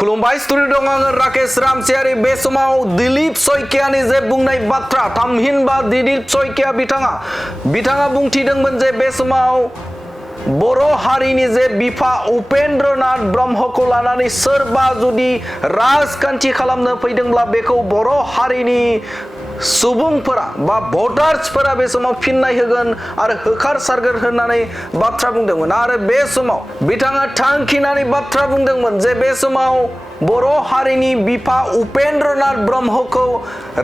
खुलुमबाय स्टुडिअ दं आङो राकेश रामसियारि बे समाव दिलीप सयकियानि जे बुंनाय बाथ्रा थामहिनबा दिलीप सयकिया बिथाङा बुंथिदोंमोन जे बे समाव बर' हारिनि जे बिफा उपेन्द्रनाथ ब्रह्मखौ लानानै सोरबा जुदि राजखान्थि खालामनो फैदोंब्ला बेखौ बर' हारिनि सुबुंफोरा बा भटार्सफोरा बे समाव फिननाय होगोन आरो होखारसारगोन होननानै बाथ्रा बुंदोंमोन आरो बे समाव बिथाङा थांखिनानै बाथ्रा बुंदोंमोन जे बे समाव बर' हारिनि बिफा उपेन्द्रनाथ ब्रह्मखौ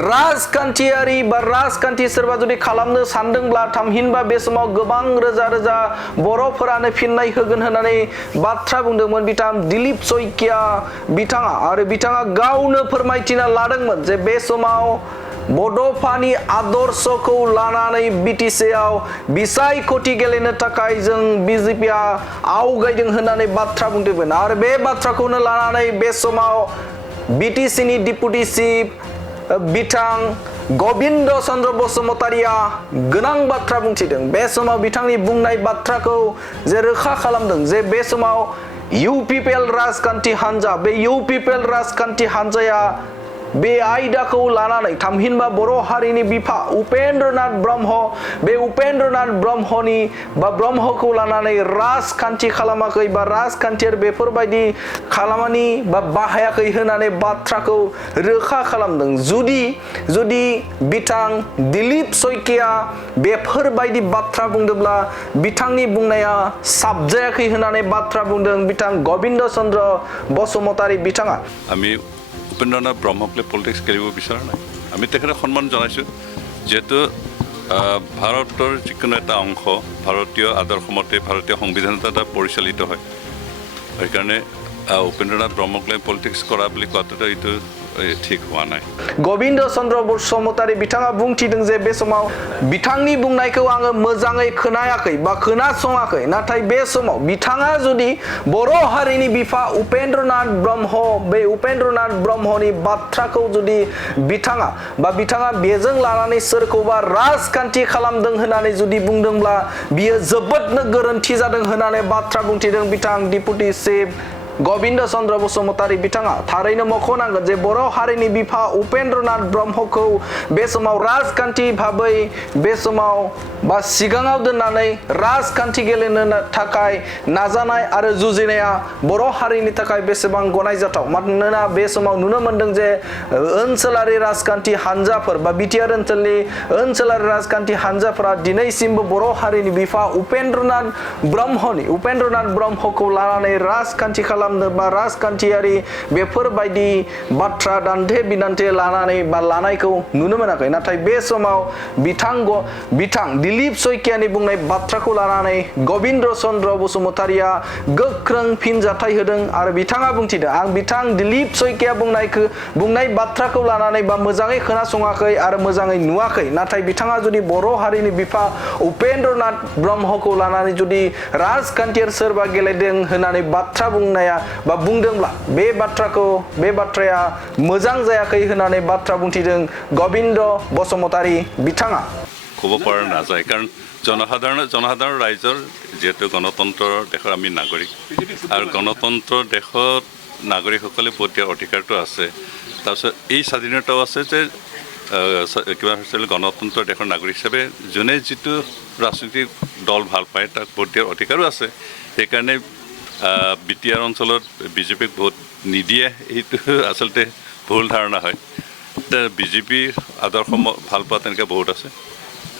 राजखान्थियारि बा राजखान्थि सोरबा जुदि खालामनो सानदोंब्ला थामहिनबा बे समाव गोबां रोजा रोजा बर'फोरानो फिननाय होगोन होननानै बाथ्रा बुंदोंमोन बिथां दिलीप सयकिया बिथाङा गावनो फोरमायथिना लादोंमोन जे बे समाव बड'फानि आदर्शखौ लानानै बिटिसिआव बिसायख'थि गेलेनो थाखाय जों बिजेपिआ आवगायदों होननानै बाथ्रा बुंदोंमोन आरो बे बाथ्राखौनो लानानै बे समाव बिटिसिनि डिपुटि चिफ बिथां गबिन्द चन्द्र बसुमतारिया गोनां बाथ्रा बुंथिदों बे समाव बिथांनि बुंनाय बाथ्राखौ जे रोखा खालामदों जे बे समाव इउपिपिएल राजखान्थि हान्जा बे इउपिपिएल राजखान्थि हान्जाया बे आयदाखौ लानानै थामहिनबा बर' हारिनि बिफा उपेन्द्रनाथ ब्रह्म बे उपेन्द्रनाथ ब्रह्मखौ लानानै राजखान्थि खालामाखै बा राजखान्थियारि बेफोरबायदि खामानि बा बाहायाखै होननानै बाथ्राखौ रोखा खालामदों जुदि बिथां दिलीप सयकिया बेफोरबायदि बाथ्रा बुंदोंब्ला बिथांनि बुंनाया साबजायाखै होननानै बाथ्रा बुंदों बिथां गबिन्द चन्द्र बसुमतारी बिथाङा उपेन्द्रनाथ ब्रह्মকলৈ পলিটিক্স খেলিব বিচৰা নাই আমি তেখেতক সন্মান জনাইছোঁ যেহেতু ভাৰতৰ যিকোনো এটা অংশ ভাৰতীয় আদৰ্শমতে ভাৰতীয় সংবিধানত এটা পৰিচালিত হয় সেইকাৰণে उपेन्द्रनाथ ब्रह्मकলৈ पलिटिक्स करा বুলি কোৱাটো এইটো ঠিক হোৱা নাই गबिन्द चन्द्र बसुमतारी बिथाङा बुंथिदों जे बे समाव बिथांनि बुंनायखौ आङो मोजाङै खोनायाखै बा खोनासङाखै नाथाय बे समाव बिथाङा जुदि बर' हारिनि बिफा उपेन्द्रनाथ ब्रह्मनि बाथ्राखौ जुदि बिथाङा बेजों लानानै सोरखौबा राजखान्थि खालामदों होननानै जुदि बुंदोंब्ला बियो जोबोदनो गोरोन्थि जादों होननानै बाथ्रा बुंथिदों बिथां डिपुटि चिफ गबिन्द चन्द्र बसुमतारी बिथाङा थारैनो मख'नांगोन जे बर' हारिनि बिफा उपेन्द्रनाथ ब्रह्मखौ बे समाव राजखान्थि भाबै बे समाव बा सिगाङाव दोननानै राजखान्थि गेलेनो थाखाय नाजानाय आरो जुजिनाया बर' हारिनि थाखाय बेसेबां गनायजाथाव मानोना बे समाव नुनो मोनदों जे ओनसोलारि राजखान्थि हान्जाफोर बा बिटिआर ओनसोलनि ओनसोलारि राजखान्थि हान्जाफोरा दिनैसिमबो बर' हारिनि बिफा उपेन्द्रनाथ ब्रह्मखौ लानानै राजखान्थि बा राजखान्थियारि बेफोरबायदि बाथ्रा दान्थे बिदान्थे लानानै बा लानायखौ नुनो मोनाखै नाथाय बे समाव बिथां दिलीप सयकियानि बुंनाय बाथ्राखौ लानानै गबिन्द चन्द्र बसुमतारिया गोख्रों फिनजाथाय होदों आरो बिथाङा बुंथिदों आं बिथां दिलीप सयकिया बुंनाय बाथ्राखौ लानानै बा मोजाङै खोनासङाखै आरो मोजाङै नुवाखै नाथाय बिथाङा जुदि बर' हारिनि बिफा उपेन्द्रनाथ ब्रह्मखौ लानानै जुदि राजखान्थियारि सोरबा गेलेदों होननानै बाथ्रा बुंदोंब्ला बे बाथ्राया मोजां जायाखै होननानै बाथ्रा बुंथिदों गबिन्द बसुमतारी बिथाङा ক'ব পৰা নাযায় কাৰণ জনসাধাৰণ ৰাইজৰ যেহেতু গণতন্ত্ৰৰ দেশৰ আমি নাগৰিক আৰু গণতন্ত্ৰৰ দেশত নাগৰিকসকলে ভোট দিয়াৰ অধিকাৰটো আছে তাৰপিছত এই স্বাধীনতাও আছে যে কিবা হৈছে গণতন্ত্ৰৰ দেশৰ নাগৰিক হিচাপে যোনে যিটো ৰাজনৈতিক দল ভাল পায় তাক ভোট দিয়াৰ অধিকাৰো আছে সেইকাৰণে বিটিআৰ অঞ্চলত বিজেপিক ভোট নিদিয়ে এইটো আচলতে ভুল ধাৰণা হয় বিজেপিৰ আদৰ্শ ভাল পোৱা তেনেকৈ বহুত আছে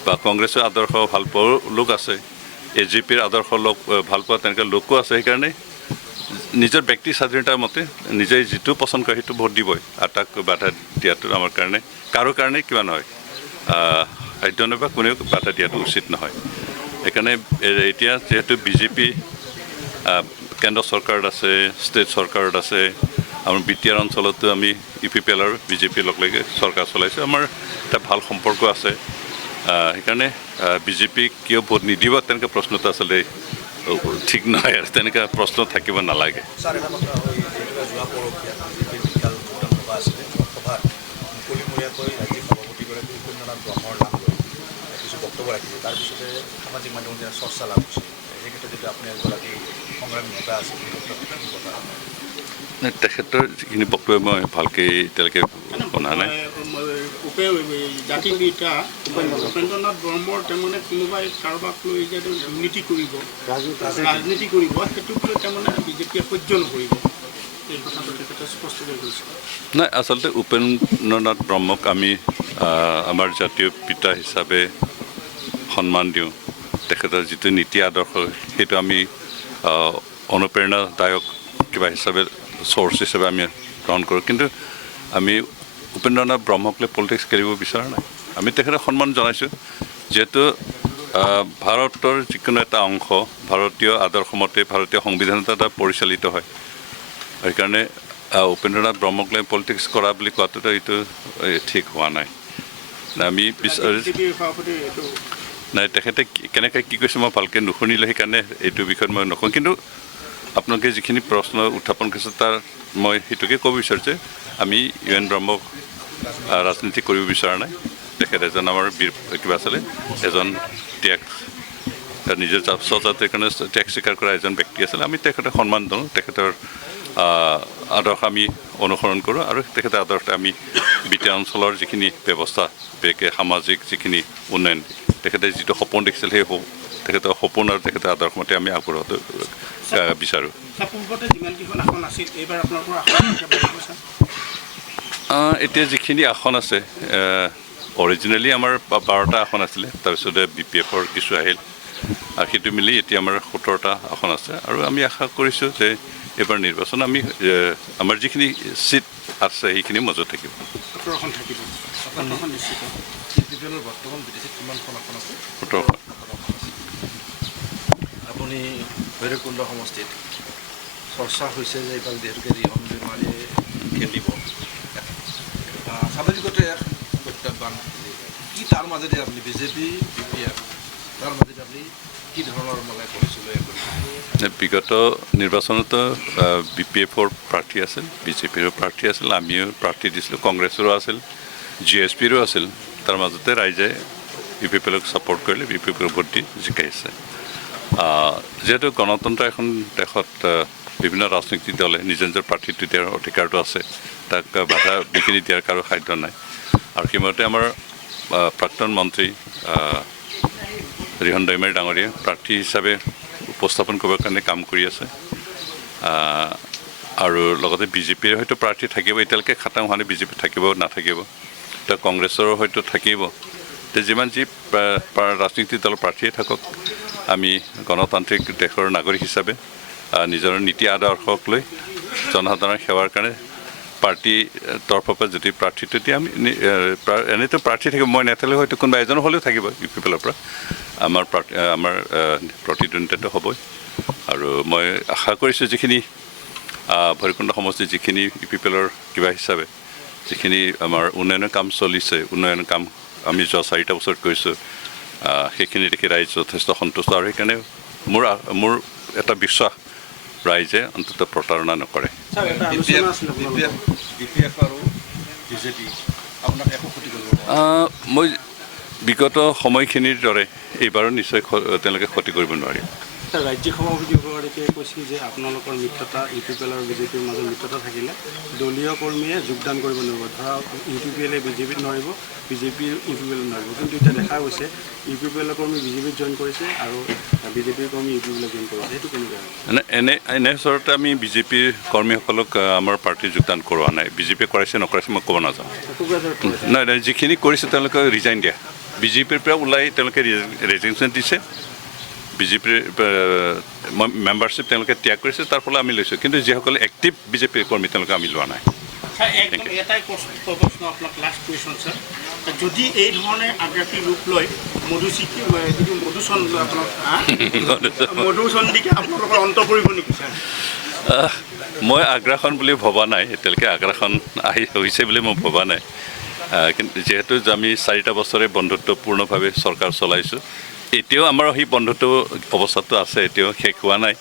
বা কংগ্ৰেছৰ আদৰ্শ ভাল পোৱা লোক আছে এজিপিৰ আদৰ্শ ভাল পোৱা তেনেকৈ লোকো আছে সেইকাৰণে নিজৰ ব্যক্তি স্বাধীনতাৰ মতে নিজে যিটো পচন্দ কৰে সেইটো ভোট দিবই আৰু তাক বাধা দিয়াটো আমাৰ কাৰণে কাৰো কাৰণে কিবা নহয় সাধ্য নহয় বা কোনেও বাধা দিয়াটো উচিত নহয় সেইকাৰণে এতিয়া যিহেতু বিজেপি কেন্দ্ৰ চৰকাৰত আছে ষ্টেট চৰকাৰত আছে আমাৰ বিটিআৰ অঞ্চলতো আমি ইউপিপিএল আৰু বিজেপিৰ লগলাগি চৰকাৰ চলাইছোঁ আমাৰ এটা ভাল সম্পৰ্ক আছে সেইকাৰণে বিজেপিক কিয় ভোট নিদিব তেনেকৈ প্ৰশ্নটো আচলতে ঠিক নহয় আৰু তেনেকৈ প্ৰশ্ন থাকিব নালাগে তেখেতৰ যিখিনি বক্তব্য মই ভালকৈ এতিয়ালৈকে শুনা নাই জাতিবিদ্যা উপেন্দ্ৰনাথ ব্ৰহ্মৰ তাৰমানে কোনোবাই কাৰোবাক লৈ যে দুৰ্নীতি কৰিব ৰাজনীতি কৰিব সেইটোক লৈ তাৰমানে বিজেপিয়ে সহ্য নকৰিব এই কথাটো তেখেতে স্পষ্টকৈ কৈছে নাই আচলতে উপেন্দ্ৰনাথ ব্ৰহ্মক আমি আমাৰ জাতীয় পিতা হিচাপে সন্মান দিওঁ তেখেতৰ যিটো নীতি আদৰ্শ সেইটো আমি অনুপ্ৰেৰণাদায়ক কিবা হিচাপে চ'ৰ্চ হিচাপে আমি গ্ৰহণ কৰোঁ কিন্তু আমি উপেন্দ্ৰনাথ ব্ৰহ্মক লৈ পলিটিক্স খেলিব বিচৰা নাই আমি তেখেতক সন্মান জনাইছোঁ যিহেতু ভাৰতৰ যিকোনো এটা অংশ ভাৰতীয় আদৰ্শমতে ভাৰতীয় সংবিধানত এটা পৰিচালিত হয় সেইকাৰণে উপেন্দ্ৰনাথ ব্ৰহ্মক লৈ পলিটিক্স কৰা বুলি কোৱাটোতো এইটো ঠিক হোৱা নাই আমি নাই তেখেতে কেনেকৈ কি কৈছে মই ভালকৈ নুশুনিলে সেইকাৰণে এইটো বিষয়ত মই নকওঁ কিন্তু আপোনালোকে যিখিনি প্ৰশ্ন উত্থাপন কৰিছে তাৰ মই সেইটোকে ক'ব বিচাৰোঁ যে আমি ইউ এন ব্ৰহ্মক ৰাজনীতি কৰিব বিচৰা নাই তেখেত এজন আমাৰ বীৰ কিবা আছিলে এজন ত্যাগ নিজৰ স্বজাতিৰ কাৰণে ত্যাগ স্বীকাৰ কৰা এজন ব্যক্তি আছিলে আমি তেখেতক সন্মান দিওঁ তেখেতৰ আদৰ্শ আমি অনুসৰণ কৰোঁ আৰু তেখেতৰ আদৰ্শতে আমি বিত্তীয় অঞ্চলৰ যিখিনি ব্যৱস্থা বিশেষকৈ সামাজিক যিখিনি উন্নয়ন তেখেতে যিটো সপোন দেখিছিল সেই তেখেতৰ সপোন আৰু তেখেতৰ আদৰ্শমতে আমি আগবঢ়োৱাটো বিচাৰোঁ এতিয়া যিখিনি আসন আছে অৰিজিনেলি আমাৰ 12টা আসন আছিলে তাৰপিছতে BPFৰ কিছু আহিল আৰু সেইটো মিলি এতিয়া আমাৰ 17টা আসন আছে আৰু আমি আশা কৰিছোঁ যে এইবাৰ নিৰ্বাচন আমি আমাৰ যিখিনি চিট আছে সেইখিনি মজুত থাকিব আপুনি ভৈৰৱকুণ্ড সমষ্টিত চৰ্চা হৈছে যে এইবাৰ যিহেতুকে ৰিহন বেমাৰীয়ে খেলিব স্বাভাৱিকতে প্ৰত্যাহ্বান কি তাৰ মাজেদি আপুনি বিজেপি BPF তাৰ মাজেদি আপুনি কি ধৰণৰ মানে পৰিচয় কৰিছে বিগত নিৰ্বাচনতো BPFৰ প্ৰাৰ্থী আছিল বিজেপিৰো প্ৰাৰ্থী আছিল আমিও প্ৰাৰ্থী দিছিলোঁ কংগ্ৰেছৰো আছিল GSPৰো আছিল তাৰ মাজতে ৰাইজে BPFক ছাপৰ্ট কৰিলে BPFক ভোট দি জিকাইছে যিহেতু গণতন্ত্ৰ এখন দেশত বিভিন্ন ৰাজনৈতিক দলে নিজৰ নিজৰ প্ৰাৰ্থীটো দিয়াৰ অধিকাৰটো আছে তাক বাধা বিঘিনি দিয়াৰ কাৰো সাধ্য নাই আৰু সেইমতে আমাৰ প্ৰাক্তন মন্ত্ৰী ৰিহন দৈমাৰী ডাঙৰীয়া প্ৰাৰ্থী হিচাপে উপস্থাপন কৰিবৰ কাৰণে কাম কৰি আছে আৰু লগতে বিজেপিৰ হয়তো প্ৰাৰ্থী থাকিব এতিয়ালৈকে খাটাং হোৱা নাই বিজেপি থাকিব নাথাকিব এতিয়া কংগ্ৰেছৰো হয়তো থাকিব এতিয়া যিমান যি ৰাজনৈতিক দলৰ প্ৰাৰ্থীয়ে থাকক আমি গণতান্ত্ৰিক দেশৰ নাগৰিক হিচাপে নিজৰ নীতি আদৰ্শক লৈ জনসাধাৰণৰ সেৱাৰ কাৰণে পাৰ্টি তৰফৰ পৰা যদি প্ৰাৰ্থীটো দিয়ে আমি এনেইতো প্ৰাৰ্থী থাকিব মই নেথাকিলে হয়তো কোনোবা এজন হ'লেও থাকিব UPFৰ পৰা আমাৰ প্ৰতিদ্বন্দ্বিতাটো হ'বই আৰু মই আশা কৰিছোঁ যিখিনি ভৈৰৱকুণ্ড সমষ্টিৰ যিখিনি UPFৰ কিবা হিচাপে যিখিনি আমাৰ উন্নয়নৰ কাম চলিছে উন্নয়নৰ কাম আমি যোৱা 4টা বছৰত কৰিছোঁ সেইখিনি দেখি ৰাইজ যথেষ্ট সন্তুষ্ট আৰু সেইকাৰণে মোৰ এটা বিশ্বাস ৰাইজে অন্ততঃ প্ৰতাৰণা নকৰে মই বিগত সময়খিনিৰ দৰে এইবাৰো নিশ্চয় তেওঁলোকে ক্ষতি কৰিব নোৱাৰিম ৰাজ্যিক সভাপতিগৰাকীয়ে কৈছিল যে আপোনালোকৰ মিত্ৰতা UPFL আৰু বিজেপিৰ মাজত মিত্ৰতা থাকিলে দলীয় কৰ্মীয়ে যোগদান কৰিব নোৱাৰিব ধৰা UPFLে বিজেপিত নোৱাৰিব বিজেপিৰ UPFL নোৱাৰিব কিন্তু এতিয়া দেখা গৈছে UPFL কৰ্মী বিজেপিত জইন কৰিছে আৰু বিজেপিৰ কৰ্মী UPFL জইন কৰিছে সেইটো কেনেকৈ এনে ওচৰতে আমি বিজেপিৰ কৰ্মীসকলক আমাৰ পাৰ্টীত যোগদান কৰোৱা নাই বিজেপিয়ে কৰাইছে নকৰাইছে মই ক'ব নাযাওঁ নাই নাই যিখিনি কৰিছে তেওঁলোকে ৰিজাইন দিয়া বিজেপিৰ পৰা ওলাই তেওঁলোকে ৰেজিগনেশ্যন দিছে বিজেপিৰ মেম্বাৰশ্বিপ তেওঁলোকে ত্যাগ কৰিছে তাৰ ফলত আমি লৈছোঁ কিন্তু যিসকলে এক্টিভ বিজেপিৰ কৰ্মী তেওঁলোকে আমি লোৱা নাই এটাই প্ৰশ্ন আপোনাক লাষ্ট কুৱেশ্যন ছাৰ যদি এই ধৰণে আগ্ৰাসী ৰূপ লয় মধুচন্দিকে আপোনালোকৰ অন্ত পৰিব নেকি ছাৰ মই আগ্ৰাসন বুলি ভবা নাই এতিয়ালৈকে আগ্ৰাসন হৈছে বুলি মই ভবা নাই কিন্তু যিহেতু আমি 4টা বছৰে বন্ধুত্বপূৰ্ণভাৱে চৰকাৰ চলাইছোঁ এতিয়াও আমাৰ সেই বন্ধুত্ব অৱস্থাটো আছে এতিয়াও শেষ হোৱা নাই